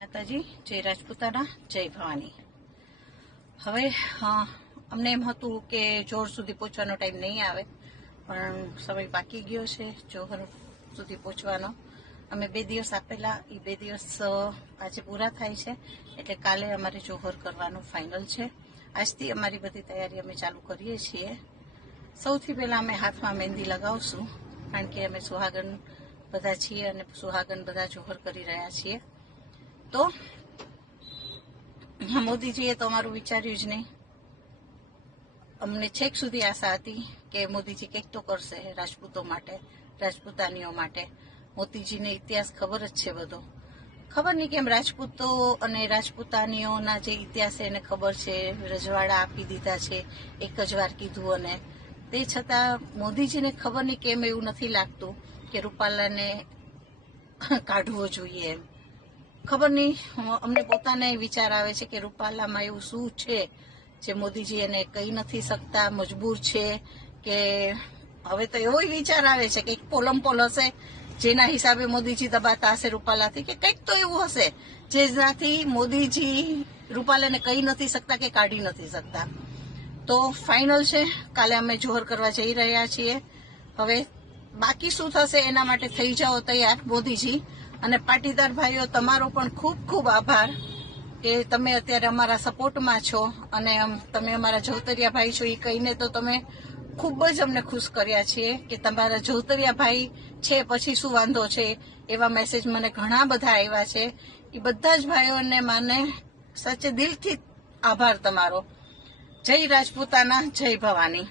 માતાજી, જય રાજપૂતાના, જય ભવાની। હવે અમને એમ હતું કે જોર સુધી પહોંચવાનો ટાઈમ નહીં આવે, પણ સમય બાકી ગયો છે જોહર સુધી પહોંચવાનો। અમે 2 દિવસ આપેલા, એ 2 દિવસ આજે પૂરા થાય છે, એટલે કાલે અમારે જોહર કરવાનું ફાઇનલ છે। આજથી અમારી બધી તૈયારી અમે ચાલુ કરીએ છીએ। સૌથી પહેલાં અમે હાથમાં મહેંદી લગાવશું, કારણ કે અમે સુહાગન બધા છીએ અને સુહાગન બધા જોહર કરી રહ્યા છીએ। તો મોદીજીએ તો અમારું વિચાર્યું જ નહીં। અમને છેક સુધી આશા હતી કે મોદીજી કંઈક તો કરશે રાજપૂતો માટે, રાજપૂતાનીઓ માટે। મોદીજીને ઇતિહાસ ખબર જ છે બધો। ખબર નહીં કેમ રાજપૂતો અને રાજપૂતાનીઓના જે ઇતિહાસ છે એને ખબર છે, રજવાડા આપી દીધા છે, એક જ વાર કીધું, અને તે છતાં મોદીજીને ખબર નહીં કેમ એવું નથી લાગતું કે રૂપાલાને કાઢવો જોઈએ એમ। ખબર નહીં, અમને પોતાને વિચાર આવે છે કે રૂપાલામાં એવું શું છે જે મોદીજી એને કહી નથી શકતા, મજબૂર છે, કે હવે તો એવો વિચાર આવે છે કે પોલમપોલ હશે જેના હિસાબે મોદીજી દબાતા હશે રૂપાલાથી, કે કંઈક તો એવું હશે જેનાથી મોદીજી રૂપાલાને કહી નથી શકતા કે કાઢી નથી શકતા। તો ફાઇનલ છે, કાલે અમે જોહર કરવા જઈ રહ્યા છીએ। હવે બાકી શું થશે એના માટે થઈ જાઓ તૈયાર મોદીજી। અને પાટીદાર ભાઈઓ, તમારો પણ ખૂબ ખૂબ આભાર કે તમે અત્યારે અમારા સપોર્ટમાં છો, અને તમે અમારા જવતરિયા ભાઈ છો એ કહીને તો તમે ખૂબ જ અમને ખુશ કર્યા છીએ કે તમારા જવતરિયા ભાઈ છે પછી શું વાંધો છે, એવા મેસેજ મને ઘણા બધા આવ્યા છે। એ બધા જ ભાઈઓને મને સાચે દિલથી આભાર તમારો। જય રાજપૂતાના, જય ભવાની।